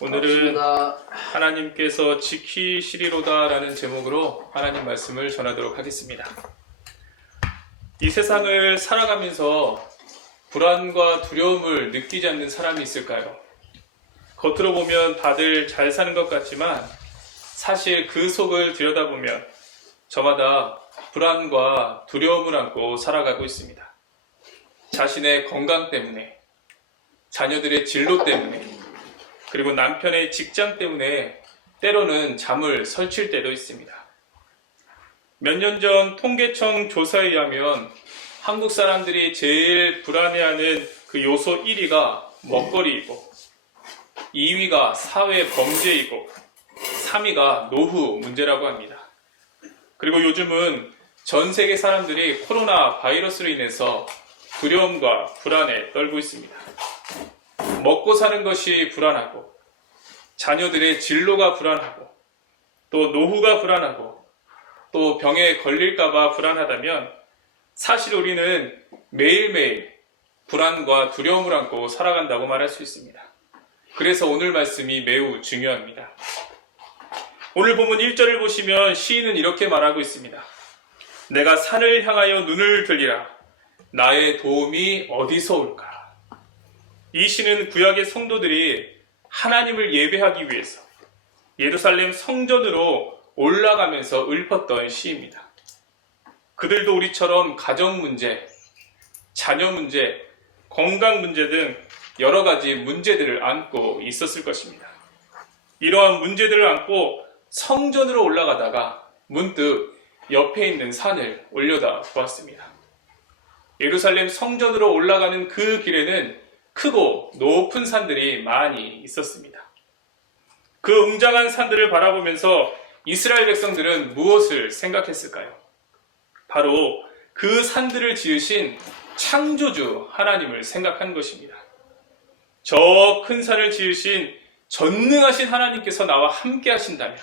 오늘은 맞습니다. 하나님께서 지키시리로다 라는 제목으로 하나님 말씀을 전하도록 하겠습니다. 이 세상을 살아가면서 불안과 두려움을 느끼지 않는 사람이 있을까요? 겉으로 보면 다들 잘 사는 것 같지만 사실 그 속을 들여다보면 저마다 불안과 두려움을 안고 살아가고 있습니다. 자신의 건강 때문에, 자녀들의 진로 때문에, 그리고 남편의 직장 때문에 때로는 잠을 설칠 때도 있습니다. 몇 년 전 통계청 조사에 의하면 한국 사람들이 제일 불안해하는 그 요소 1위가 먹거리이고 2위가 사회 범죄이고 3위가 노후 문제라고 합니다. 그리고 요즘은 전 세계 사람들이 코로나 바이러스로 인해서 두려움과 불안에 떨고 있습니다. 먹고 사는 것이 불안하고 자녀들의 진로가 불안하고 또 노후가 불안하고 또 병에 걸릴까봐 불안하다면 사실 우리는 매일매일 불안과 두려움을 안고 살아간다고 말할 수 있습니다. 그래서 오늘 말씀이 매우 중요합니다. 오늘 본문 1절을 보시면 시인은 이렇게 말하고 있습니다. 내가 산을 향하여 눈을 들리라. 나의 도움이 어디서 올까? 이 시는 구약의 성도들이 하나님을 예배하기 위해서 예루살렘 성전으로 올라가면서 읊었던 시입니다. 그들도 우리처럼 가정 문제, 자녀 문제, 건강 문제 등 여러 가지 문제들을 안고 있었을 것입니다. 이러한 문제들을 안고 성전으로 올라가다가 문득 옆에 있는 산을 올려다 보았습니다. 예루살렘 성전으로 올라가는 그 길에는 크고 높은 산들이 많이 있었습니다. 그 웅장한 산들을 바라보면서 이스라엘 백성들은 무엇을 생각했을까요? 바로 그 산들을 지으신 창조주 하나님을 생각한 것입니다. 저 큰 산을 지으신 전능하신 하나님께서 나와 함께 하신다면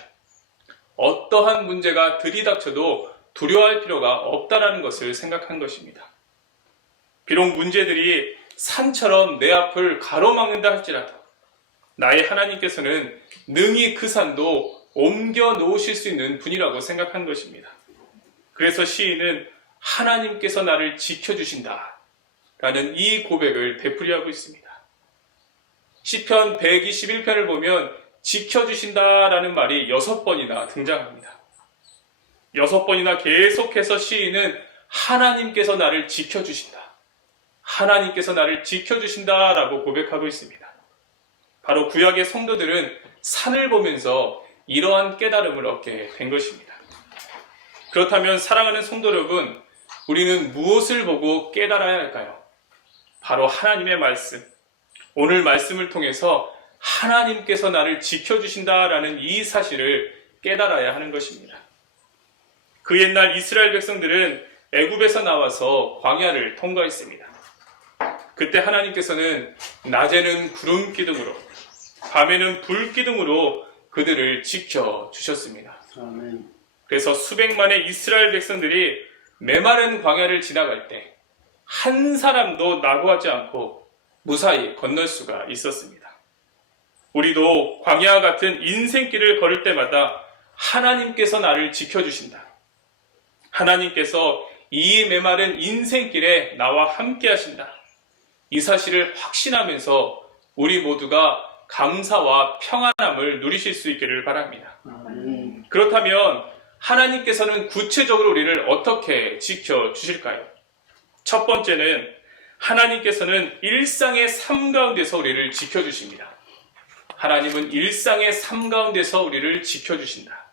어떠한 문제가 들이닥쳐도 두려워할 필요가 없다라는 것을 생각한 것입니다. 비록 문제들이 산처럼 내 앞을 가로막는다 할지라도 나의 하나님께서는 능히 그 산도 옮겨 놓으실 수 있는 분이라고 생각한 것입니다. 그래서 시인은 하나님께서 나를 지켜주신다 라는 이 고백을 되풀이하고 있습니다. 시편 121편을 보면 지켜주신다 라는 말이 6번이나 등장합니다. 6번이나 계속해서 시인은 하나님께서 나를 지켜주신다, 하나님께서 나를 지켜주신다 라고 고백하고 있습니다. 바로 구약의 성도들은 산을 보면서 이러한 깨달음을 얻게 된 것입니다. 그렇다면 사랑하는 성도 여러분, 우리는 무엇을 보고 깨달아야 할까요? 바로 하나님의 말씀, 오늘 말씀을 통해서 하나님께서 나를 지켜주신다라는 이 사실을 깨달아야 하는 것입니다. 그 옛날 이스라엘 백성들은 애굽에서 나와서 광야를 통과했습니다. 그때 하나님께서는 낮에는 구름 기둥으로, 밤에는 불 기둥으로 그들을 지켜주셨습니다. 아멘. 그래서 수백만의 이스라엘 백성들이 메마른 광야를 지나갈 때 한 사람도 낙오하지 않고 무사히 건널 수가 있었습니다. 우리도 광야와 같은 인생길을 걸을 때마다 하나님께서 나를 지켜주신다, 하나님께서 이 메마른 인생길에 나와 함께 하신다, 이 사실을 확신하면서 우리 모두가 감사와 평안함을 누리실 수 있기를 바랍니다. 그렇다면 하나님께서는 구체적으로 우리를 어떻게 지켜주실까요? 첫 번째는 하나님께서는 일상의 삶 가운데서 우리를 지켜주십니다. 하나님은 일상의 삶 가운데서 우리를 지켜주신다.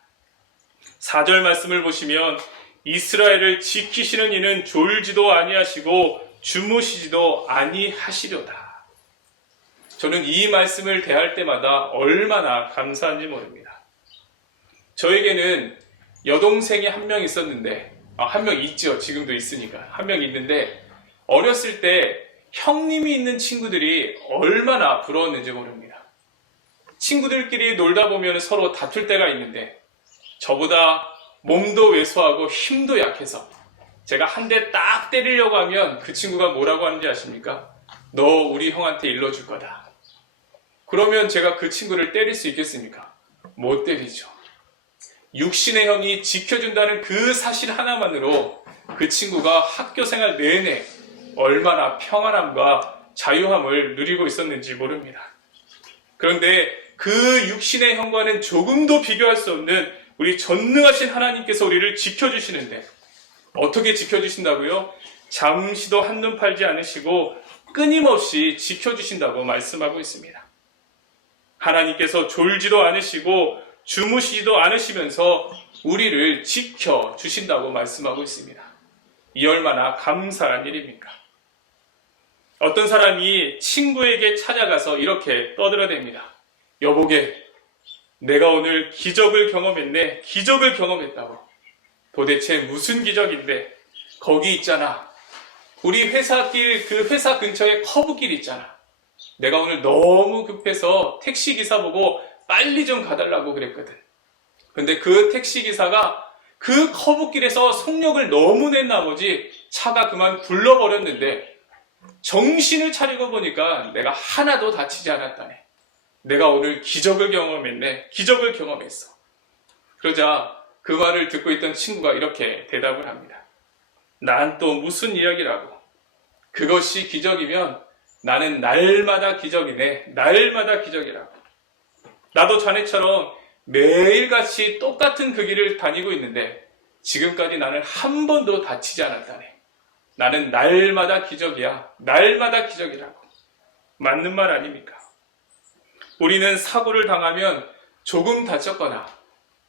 4절 말씀을 보시면 이스라엘을 지키시는 이는 졸지도 아니하시고 주무시지도 아니하시려다. 저는 이 말씀을 대할 때마다 얼마나 감사한지 모릅니다. 저에게는 여동생이 한 명 있었는데, 한 명 있죠. 지금도 있으니까. 한 명 있는데 어렸을 때 형님이 있는 친구들이 얼마나 부러웠는지 모릅니다. 친구들끼리 놀다 보면 서로 다툴 때가 있는데 저보다 몸도 왜소하고 힘도 약해서 제가 한 대 딱 때리려고 하면 그 친구가 뭐라고 하는지 아십니까? 너 우리 형한테 일러줄 거다. 그러면 제가 그 친구를 때릴 수 있겠습니까? 못 때리죠. 육신의 형이 지켜준다는 그 사실 하나만으로 그 친구가 학교 생활 내내 얼마나 평안함과 자유함을 누리고 있었는지 모릅니다. 그런데 그 육신의 형과는 조금도 비교할 수 없는 우리 전능하신 하나님께서 우리를 지켜주시는데, 어떻게 지켜주신다고요? 잠시도 한눈 팔지 않으시고 끊임없이 지켜주신다고 말씀하고 있습니다. 하나님께서 졸지도 않으시고 주무시지도 않으시면서 우리를 지켜주신다고 말씀하고 있습니다. 이 얼마나 감사한 일입니까? 어떤 사람이 친구에게 찾아가서 이렇게 떠들어댑니다. 여보게, 내가 오늘 기적을 경험했네. 기적을 경험했다고. 도대체 무슨 기적인데? 거기 있잖아. 우리 회사길, 그 회사 근처에 커브길 있잖아. 내가 오늘 너무 급해서 택시기사 보고 빨리 좀 가달라고 그랬거든. 근데 그 택시기사가 그 커브길에서 속력을 너무 낸 나머지 차가 그만 굴러버렸는데, 정신을 차리고 보니까 내가 하나도 다치지 않았다네. 내가 오늘 기적을 경험했네. 기적을 경험했어. 그러자 그 말을 듣고 있던 친구가 이렇게 대답을 합니다. 난 또 무슨 이야기라고. 그것이 기적이면 나는 날마다 기적이네. 날마다 기적이라고. 나도 자네처럼 매일같이 똑같은 그 길을 다니고 있는데 지금까지 나는 한 번도 다치지 않았다네. 나는 날마다 기적이야. 날마다 기적이라고. 맞는 말 아닙니까? 우리는 사고를 당하면 조금 다쳤거나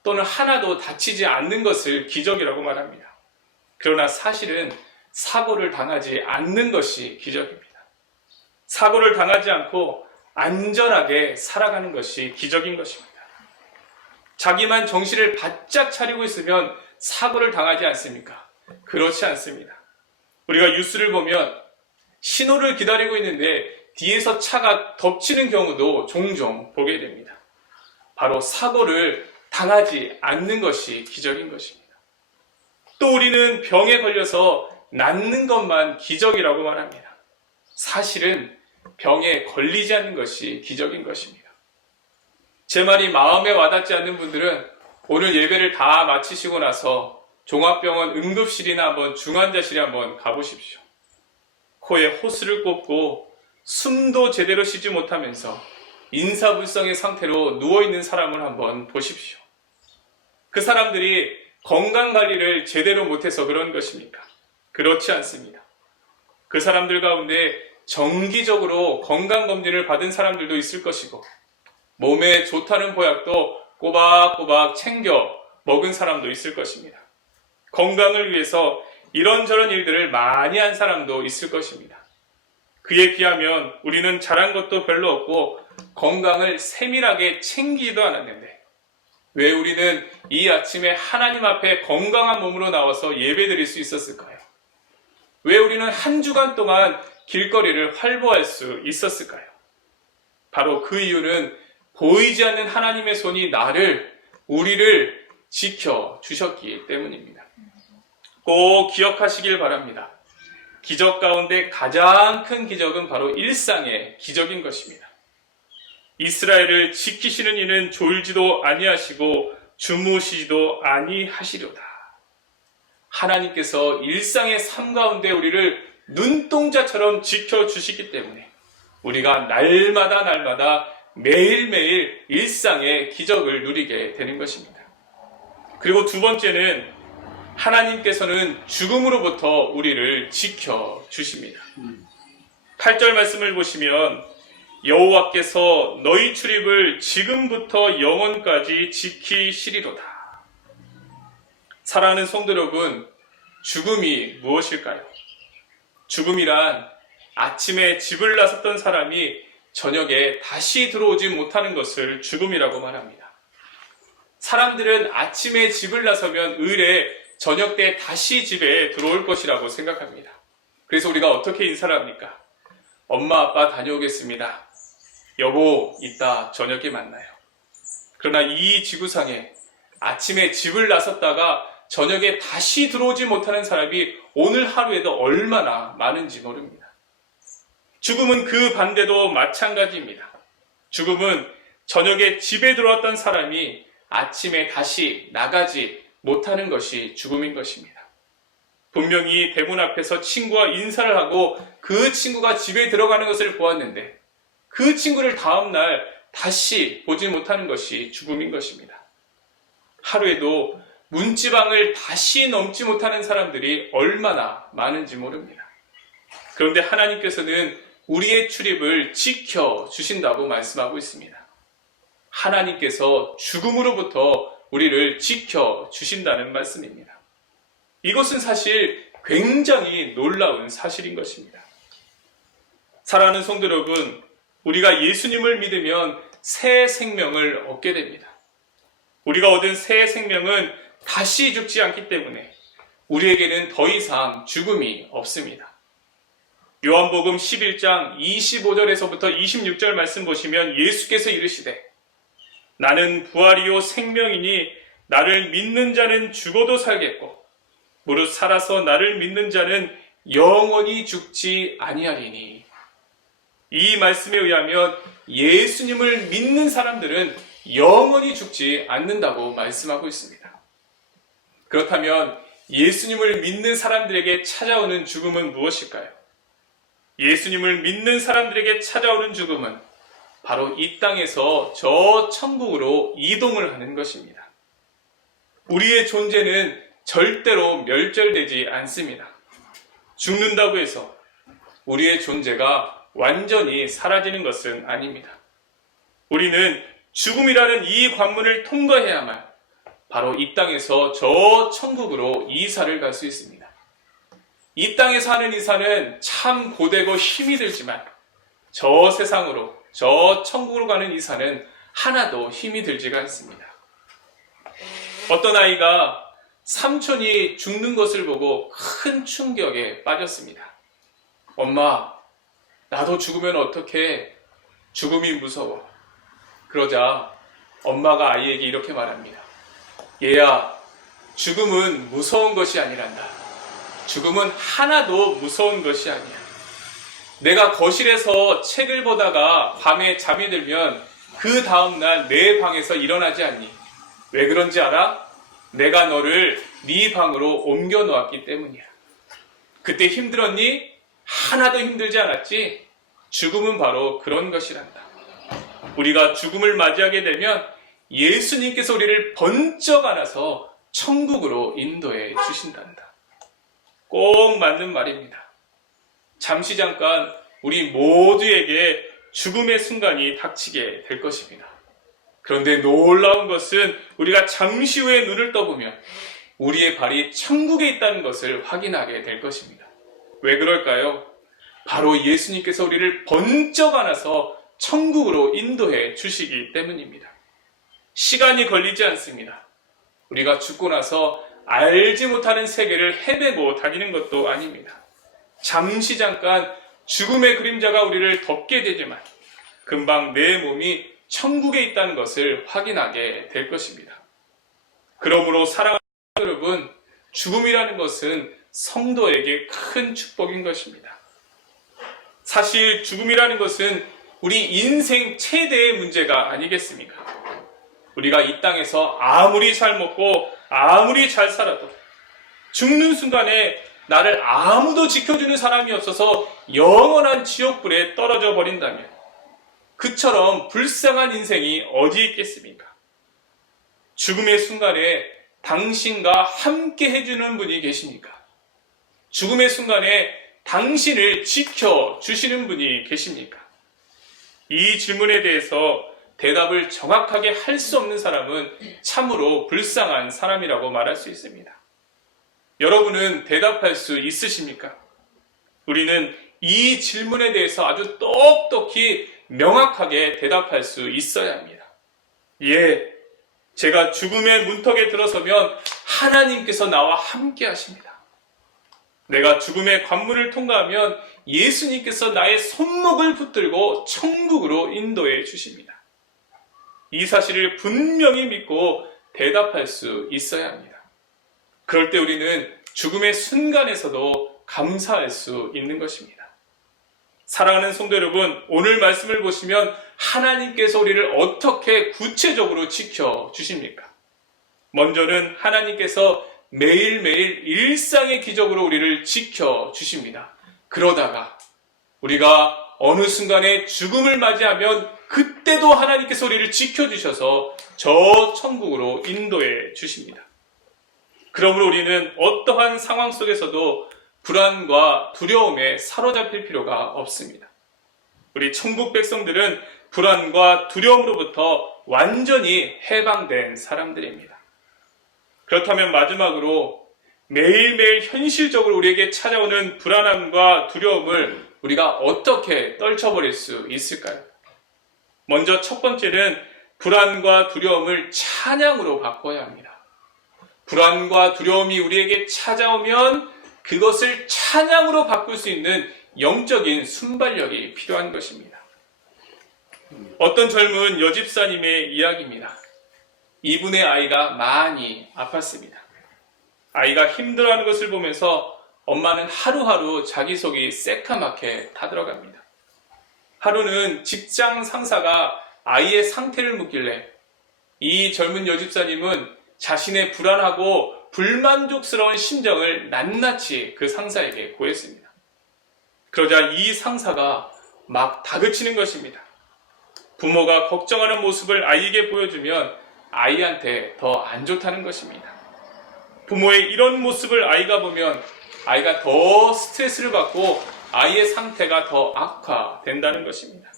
또는 하나도 다치지 않는 것을 기적이라고 말합니다. 그러나 사실은 사고를 당하지 않는 것이 기적입니다. 사고를 당하지 않고 안전하게 살아가는 것이 기적인 것입니다. 자기만 정신을 바짝 차리고 있으면 사고를 당하지 않습니까? 그렇지 않습니다. 우리가 뉴스를 보면 신호를 기다리고 있는데 뒤에서 차가 덮치는 경우도 종종 보게 됩니다. 바로 사고를 당하지 않는 것이 기적인 것입니다. 또 우리는 병에 걸려서 낫는 것만 기적이라고 말합니다. 사실은 병에 걸리지 않는 것이 기적인 것입니다. 제 말이 마음에 와닿지 않는 분들은 오늘 예배를 다 마치시고 나서 종합병원 응급실이나 한번 중환자실에 한번 가보십시오. 코에 호스를 꼽고 숨도 제대로 쉬지 못하면서 인사불성의 상태로 누워있는 사람을 한번 보십시오. 그 사람들이 건강관리를 제대로 못해서 그런 것입니까? 그렇지 않습니다. 그 사람들 가운데 정기적으로 건강검진을 받은 사람들도 있을 것이고 몸에 좋다는 보약도 꼬박꼬박 챙겨 먹은 사람도 있을 것입니다. 건강을 위해서 이런저런 일들을 많이 한 사람도 있을 것입니다. 그에 비하면 우리는 잘한 것도 별로 없고 건강을 세밀하게 챙기지도 않았는데 왜 우리는 이 아침에 하나님 앞에 건강한 몸으로 나와서 예배드릴 수 있었을까요? 왜 우리는 한 주간 동안 길거리를 활보할 수 있었을까요? 바로 그 이유는 보이지 않는 하나님의 손이 우리를 지켜주셨기 때문입니다. 꼭 기억하시길 바랍니다. 기적 가운데 가장 큰 기적은 바로 일상의 기적인 것입니다. 이스라엘을 지키시는 이는 졸지도 아니하시고 주무시지도 아니하시려다. 하나님께서 일상의 삶 가운데 우리를 눈동자처럼 지켜주시기 때문에 우리가 날마다 매일매일 일상의 기적을 누리게 되는 것입니다. 그리고 두 번째는 하나님께서는 죽음으로부터 우리를 지켜주십니다. 8절 말씀을 보시면 여호와께서 너희 출입을 지금부터 영원까지 지키시리로다. 사랑하는 성도 여러분, 죽음이 무엇일까요? 죽음이란 아침에 집을 나섰던 사람이 저녁에 다시 들어오지 못하는 것을 죽음이라고 말합니다. 사람들은 아침에 집을 나서면 을에 저녁 때 다시 집에 들어올 것이라고 생각합니다. 그래서 우리가 어떻게 인사를 합니까? 엄마 아빠 다녀오겠습니다. 여보 이따 저녁에 만나요. 그러나 이 지구상에 아침에 집을 나섰다가 저녁에 다시 들어오지 못하는 사람이 오늘 하루에도 얼마나 많은지 모릅니다. 죽음은 그 반대도 마찬가지입니다. 죽음은 저녁에 집에 들어왔던 사람이 아침에 다시 나가지 못하는 것이 죽음인 것입니다. 분명히 대문 앞에서 친구와 인사를 하고 그 친구가 집에 들어가는 것을 보았는데 그 친구를 다음날 다시 보지 못하는 것이 죽음인 것입니다. 하루에도 문지방을 다시 넘지 못하는 사람들이 얼마나 많은지 모릅니다. 그런데 하나님께서는 우리의 출입을 지켜주신다고 말씀하고 있습니다. 하나님께서 죽음으로부터 우리를 지켜주신다는 말씀입니다. 이것은 사실 굉장히 놀라운 사실인 것입니다. 사랑하는 성도 여러분, 우리가 예수님을 믿으면 새 생명을 얻게 됩니다. 우리가 얻은 새 생명은 다시 죽지 않기 때문에 우리에게는 더 이상 죽음이 없습니다. 요한복음 11장 25절에서부터 26절 말씀 보시면 예수께서 이르시되 나는 부활이요 생명이니 나를 믿는 자는 죽어도 살겠고 무릇 살아서 나를 믿는 자는 영원히 죽지 아니하리니. 이 말씀에 의하면 예수님을 믿는 사람들은 영원히 죽지 않는다고 말씀하고 있습니다. 그렇다면 예수님을 믿는 사람들에게 찾아오는 죽음은 무엇일까요? 예수님을 믿는 사람들에게 찾아오는 죽음은 바로 이 땅에서 저 천국으로 이동을 하는 것입니다. 우리의 존재는 절대로 멸절되지 않습니다. 죽는다고 해서 우리의 존재가 완전히 사라지는 것은 아닙니다. 우리는 죽음이라는 이 관문을 통과해야만 바로 이 땅에서 저 천국으로 이사를 갈 수 있습니다. 이 땅에 사는 이사는 참 고되고 힘이 들지만 저 세상으로, 저 천국으로 가는 이사는 하나도 힘이 들지가 않습니다. 어떤 아이가 삼촌이 죽는 것을 보고 큰 충격에 빠졌습니다. 엄마, 나도 죽으면 어떡해? 죽음이 무서워. 그러자 엄마가 아이에게 이렇게 말합니다. 얘야, 죽음은 무서운 것이 아니란다. 죽음은 하나도 무서운 것이 아니야. 내가 거실에서 책을 보다가 밤에 잠이 들면 그 다음날 내 방에서 일어나지 않니? 왜 그런지 알아? 내가 너를 네 방으로 옮겨 놓았기 때문이야. 그때 힘들었니? 하나도 힘들지 않았지? 죽음은 바로 그런 것이란다. 우리가 죽음을 맞이하게 되면 예수님께서 우리를 번쩍 안아서 천국으로 인도해 주신단다. 꼭 맞는 말입니다. 잠시 잠깐 우리 모두에게 죽음의 순간이 닥치게 될 것입니다. 그런데 놀라운 것은 우리가 잠시 후에 눈을 떠보면 우리의 발이 천국에 있다는 것을 확인하게 될 것입니다. 왜 그럴까요? 바로 예수님께서 우리를 번쩍 안아서 천국으로 인도해 주시기 때문입니다. 시간이 걸리지 않습니다. 우리가 죽고 나서 알지 못하는 세계를 헤매고 다니는 것도 아닙니다. 잠시 잠깐 죽음의 그림자가 우리를 덮게 되지만 금방 내 몸이 천국에 있다는 것을 확인하게 될 것입니다. 그러므로 사랑하는 여러분, 죽음이라는 것은 성도에게 큰 축복인 것입니다. 사실 죽음이라는 것은 우리 인생 최대의 문제가 아니겠습니까? 우리가 이 땅에서 아무리 잘 먹고 아무리 잘 살아도 죽는 순간에 나를 아무도 지켜주는 사람이 없어서 영원한 지옥불에 떨어져 버린다면 그처럼 불쌍한 인생이 어디 있겠습니까? 죽음의 순간에 당신과 함께 해주는 분이 계십니까? 죽음의 순간에 당신을 지켜주시는 분이 계십니까? 이 질문에 대해서 대답을 정확하게 할 수 없는 사람은 참으로 불쌍한 사람이라고 말할 수 있습니다. 여러분은 대답할 수 있으십니까? 우리는 이 질문에 대해서 아주 똑똑히 명확하게 대답할 수 있어야 합니다. 예, 제가 죽음의 문턱에 들어서면 하나님께서 나와 함께 하십니다. 내가 죽음의 관문을 통과하면 예수님께서 나의 손목을 붙들고 천국으로 인도해 주십니다. 이 사실을 분명히 믿고 대답할 수 있어야 합니다. 그럴 때 우리는 죽음의 순간에서도 감사할 수 있는 것입니다. 사랑하는 성도 여러분, 오늘 말씀을 보시면 하나님께서 우리를 어떻게 구체적으로 지켜주십니까? 먼저는 하나님께서 매일매일 일상의 기적으로 우리를 지켜주십니다. 그러다가 우리가 어느 순간에 죽음을 맞이하면 그때도 하나님께서 우리를 지켜주셔서 저 천국으로 인도해 주십니다. 그러므로 우리는 어떠한 상황 속에서도 불안과 두려움에 사로잡힐 필요가 없습니다. 우리 천국 백성들은 불안과 두려움으로부터 완전히 해방된 사람들입니다. 그렇다면 마지막으로 매일매일 현실적으로 우리에게 찾아오는 불안함과 두려움을 우리가 어떻게 떨쳐버릴 수 있을까요? 먼저 첫 번째는 불안과 두려움을 찬양으로 바꿔야 합니다. 불안과 두려움이 우리에게 찾아오면 그것을 찬양으로 바꿀 수 있는 영적인 순발력이 필요한 것입니다. 어떤 젊은 여집사님의 이야기입니다. 이분의 아이가 많이 아팠습니다. 아이가 힘들어하는 것을 보면서 엄마는 하루하루 자기 속이 새카맣게 타들어갑니다. 하루는 직장 상사가 아이의 상태를 묻길래 이 젊은 여집사님은 자신의 불안하고 불만족스러운 심정을 낱낱이 그 상사에게 고했습니다. 그러자 이 상사가 막 다그치는 것입니다. 부모가 걱정하는 모습을 아이에게 보여주면 아이한테 더 안 좋다는 것입니다. 부모의 이런 모습을 아이가 보면 아이가 더 스트레스를 받고 아이의 상태가 더 악화된다는 것입니다.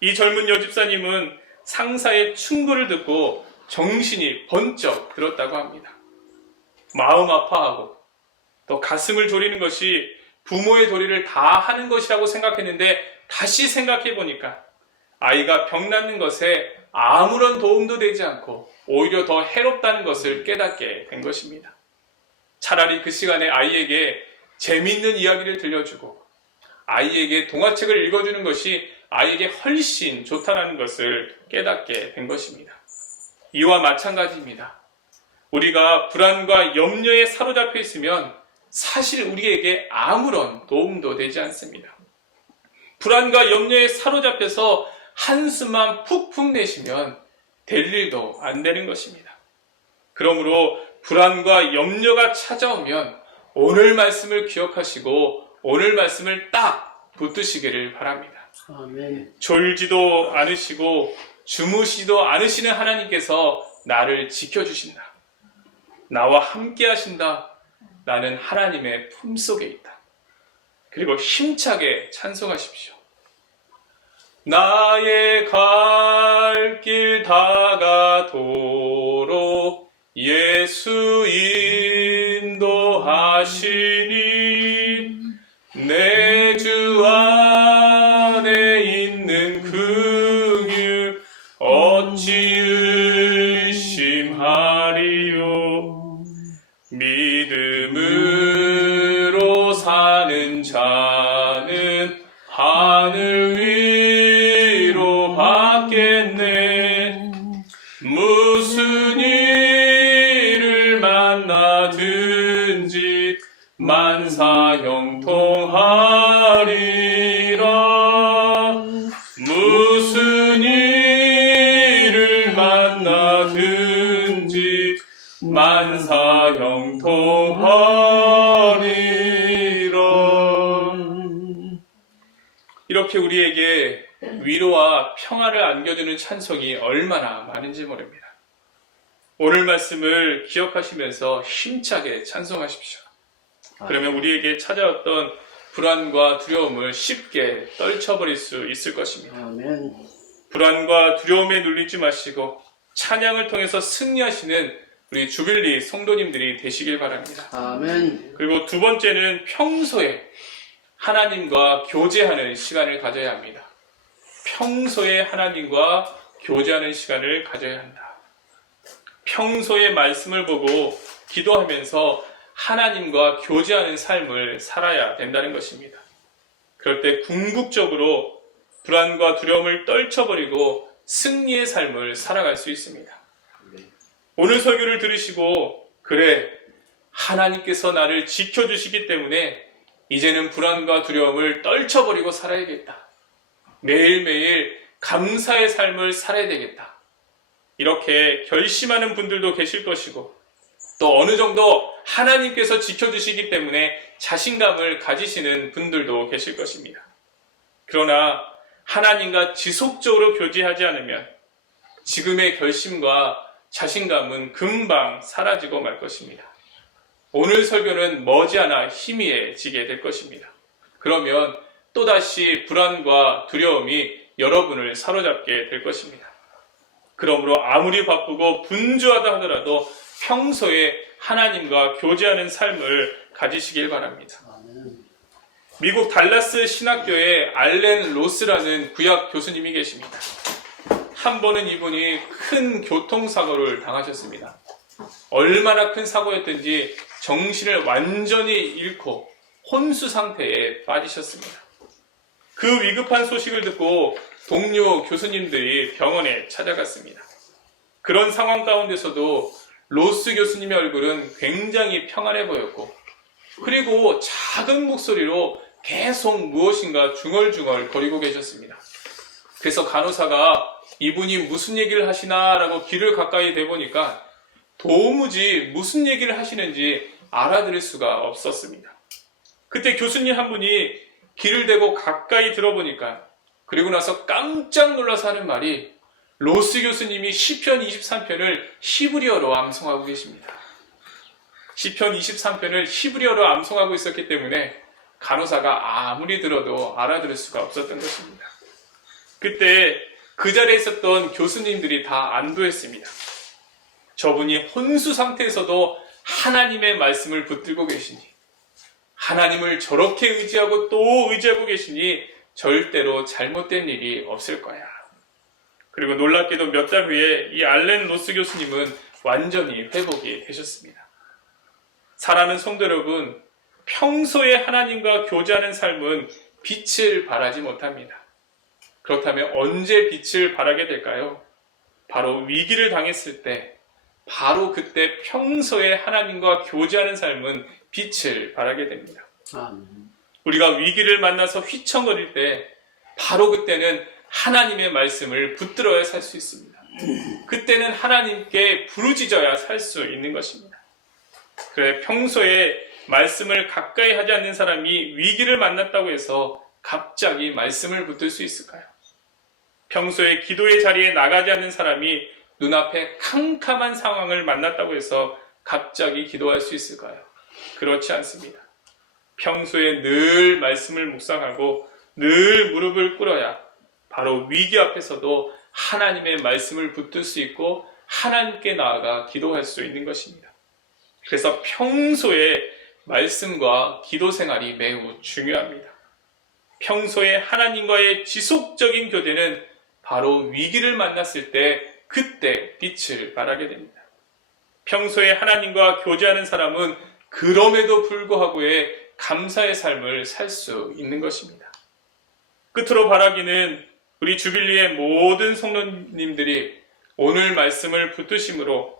이 젊은 여집사님은 상사의 충고를 듣고 정신이 번쩍 들었다고 합니다. 마음 아파하고 또 가슴을 졸이는 것이 부모의 도리를 다 하는 것이라고 생각했는데 다시 생각해 보니까 아이가 병 낫는 것에 아무런 도움도 되지 않고 오히려 더 해롭다는 것을 깨닫게 된 것입니다. 차라리 그 시간에 아이에게 재미있는 이야기를 들려주고 아이에게 동화책을 읽어주는 것이 아이에게 훨씬 좋다는 것을 깨닫게 된 것입니다. 이와 마찬가지입니다. 우리가 불안과 염려에 사로잡혀 있으면 사실 우리에게 아무런 도움도 되지 않습니다. 불안과 염려에 사로잡혀서 한숨만 푹푹 내쉬면 될 일도 안 되는 것입니다. 그러므로 불안과 염려가 찾아오면 오늘 말씀을 기억하시고 오늘 말씀을 딱 붙드시기를 바랍니다. 아멘. 졸지도 않으시고 주무시도 않으시는 하나님께서 나를 지켜주신다. 나와 함께 하신다. 나는 하나님의 품속에 있다. 그리고 힘차게 찬송하십시오. 나의 갈 길 다가도록 예수 인도하시니 내 주 안에 있는 긍휼 어찌 의심하리요. 믿음으로 사는 자는 하늘 위로 받겠네. 무슨 일을 만나든지 만사형통하리라. 무슨 일을 만나든지 만사형통하리라. 이렇게 우리에게 위로와 평안을 안겨주는 찬송이 얼마나 많은지 모릅니다. 오늘 말씀을 기억하시면서 힘차게 찬송하십시오. 그러면 우리에게 찾아왔던 불안과 두려움을 쉽게 떨쳐버릴 수 있을 것입니다. 아멘. 불안과 두려움에 눌리지 마시고 찬양을 통해서 승리하시는 우리 주빌리 성도님들이 되시길 바랍니다. 아멘. 그리고 두 번째는 평소에 하나님과 교제하는 시간을 가져야 합니다. 평소에 하나님과 교제하는 시간을 가져야 한다. 평소에 말씀을 보고 기도하면서 하나님과 교제하는 삶을 살아야 된다는 것입니다. 그럴 때 궁극적으로 불안과 두려움을 떨쳐버리고 승리의 삶을 살아갈 수 있습니다. 오늘 설교를 들으시고 그래 하나님께서 나를 지켜주시기 때문에 이제는 불안과 두려움을 떨쳐버리고 살아야겠다. 매일매일 감사의 삶을 살아야 되겠다. 이렇게 결심하는 분들도 계실 것이고, 또 어느 정도 하나님께서 지켜주시기 때문에 자신감을 가지시는 분들도 계실 것입니다. 그러나 하나님과 지속적으로 교제하지 않으면 지금의 결심과 자신감은 금방 사라지고 말 것입니다. 오늘 설교는 머지않아 희미해지게 될 것입니다. 그러면 또다시 불안과 두려움이 여러분을 사로잡게 될 것입니다. 그러므로 아무리 바쁘고 분주하다 하더라도 평소에 하나님과 교제하는 삶을 가지시길 바랍니다. 미국 달라스 신학교에 알렌 로스라는 구약 교수님이 계십니다. 한 번은 이분이 큰 교통사고를 당하셨습니다. 얼마나 큰 사고였든지 정신을 완전히 잃고 혼수 상태에 빠지셨습니다. 그 위급한 소식을 듣고 동료 교수님들이 병원에 찾아갔습니다. 그런 상황 가운데서도 로스 교수님의 얼굴은 굉장히 평안해 보였고, 그리고 작은 목소리로 계속 무엇인가 중얼중얼 거리고 계셨습니다. 그래서 간호사가 이분이 무슨 얘기를 하시나 라고 귀를 가까이 대보니까 도무지 무슨 얘기를 하시는지 알아들을 수가 없었습니다. 그때 교수님 한 분이 귀를 대고 가까이 들어보니까, 그리고 나서 깜짝 놀라서 하는 말이 로스 교수님이 시편 23편을 히브리어로 암송하고 계십니다. 시편 23편을 히브리어로 암송하고 있었기 때문에 간호사가 아무리 들어도 알아들을 수가 없었던 것입니다. 그때 그 자리에 있었던 교수님들이 다 안도했습니다. 저분이 혼수 상태에서도 하나님의 말씀을 붙들고 계시니, 하나님을 저렇게 의지하고 또 의지하고 계시니 절대로 잘못된 일이 없을 거야. 그리고 놀랍게도 몇 달 후에 이 알렌 로스 교수님은 완전히 회복이 되셨습니다. 사랑하는 성도 여러분, 평소에 하나님과 교제하는 삶은 빛을 발하지 못합니다. 그렇다면 언제 빛을 발하게 될까요? 바로 위기를 당했을 때, 바로 그때 평소에 하나님과 교제하는 삶은 빛을 발하게 됩니다. 우리가 위기를 만나서 휘청거릴 때 바로 그때는 하나님의 말씀을 붙들어야 살 수 있습니다. 그때는 하나님께 부르짖어야 살 수 있는 것입니다. 그래, 평소에 말씀을 가까이 하지 않는 사람이 위기를 만났다고 해서 갑자기 말씀을 붙들 수 있을까요? 평소에 기도의 자리에 나가지 않는 사람이 눈앞에 캄캄한 상황을 만났다고 해서 갑자기 기도할 수 있을까요? 그렇지 않습니다. 평소에 늘 말씀을 묵상하고 늘 무릎을 꿇어야 바로 위기 앞에서도 하나님의 말씀을 붙들 수 있고 하나님께 나아가 기도할 수 있는 것입니다. 그래서 평소에 말씀과 기도 생활이 매우 중요합니다. 평소에 하나님과의 지속적인 교제는 바로 위기를 만났을 때 그때 빛을 발하게 됩니다. 평소에 하나님과 교제하는 사람은 그럼에도 불구하고의 감사의 삶을 살 수 있는 것입니다. 끝으로 바라기는 우리 주빌리의 모든 성도님들이 오늘 말씀을 붙드심으로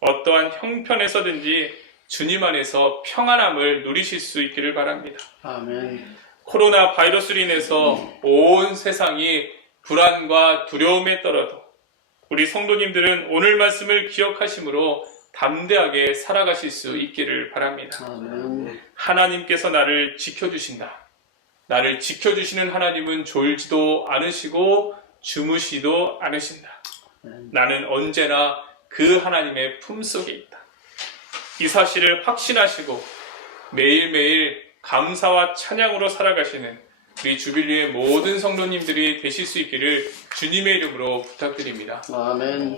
어떠한 형편에서든지 주님 안에서 평안함을 누리실 수 있기를 바랍니다. 아멘. 코로나 바이러스로 인해서 온 세상이 불안과 두려움에 떨어도 우리 성도님들은 오늘 말씀을 기억하심으로 담대하게 살아가실 수 있기를 바랍니다. 아멘. 하나님께서 나를 지켜주신다. 나를 지켜주시는 하나님은 졸지도 않으시고 주무시도 않으신다. 나는 언제나 그 하나님의 품속에 있다. 이 사실을 확신하시고 매일매일 감사와 찬양으로 살아가시는 우리 주빌리의 모든 성도님들이 되실 수 있기를 주님의 이름으로 부탁드립니다. 아멘.